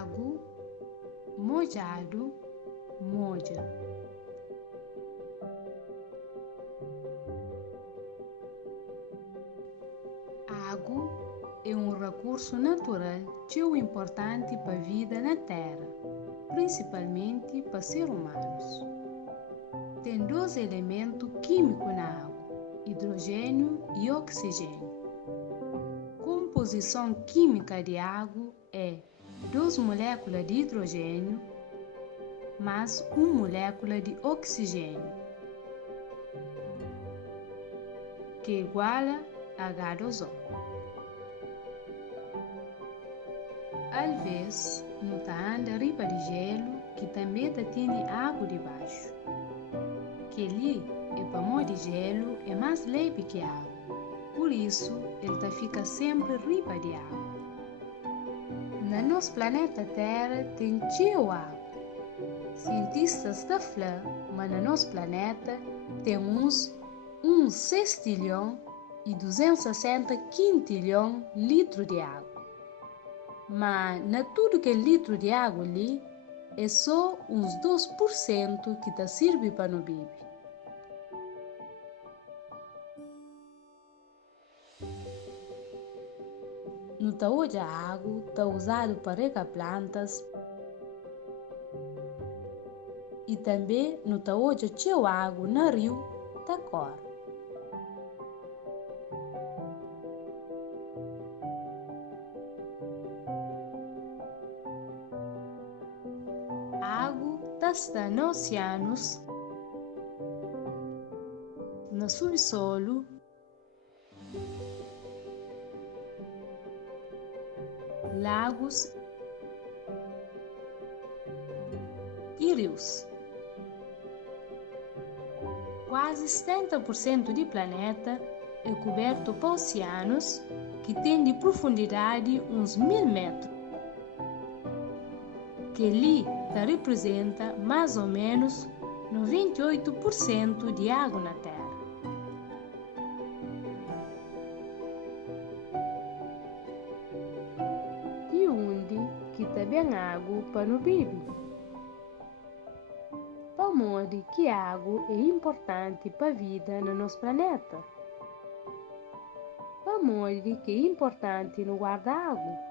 Água, mojado, moja. Água é um recurso natural muito importante para a vida na Terra, principalmente para seres humanos. Tem dois elementos químicos na água, hidrogênio e oxigênio. A composição química de água é 2 moléculas de hidrogênio mais 1 molécula de oxigênio, que é igual a H2O. Às vezes, não anda riba de gelo que também tem água debaixo. Que ali é para mão de gelo é mais leve que a água, por isso ele fica sempre riba de água. No nosso planeta Terra tem cheio água. Cientistas falam, mas no nosso planeta tem uns 1 e 260 quintilhão litros de água. Mas na tudo que é litro de água ali, é só uns 2% que serve para não beber. No taú de água está usado para regar plantas e também no taú de cheio água no rio da cor. A água está nos oceanos, no subsolo, lagos e rios. Quase 70% do planeta é coberto por oceanos que têm de profundidade uns 1000 metros, que ali representa mais ou menos 98% de água na Terra. E onde que também água para não beber? Para modo que a água é importante para a vida no nosso planeta. Para modo que é importante no guarda-água.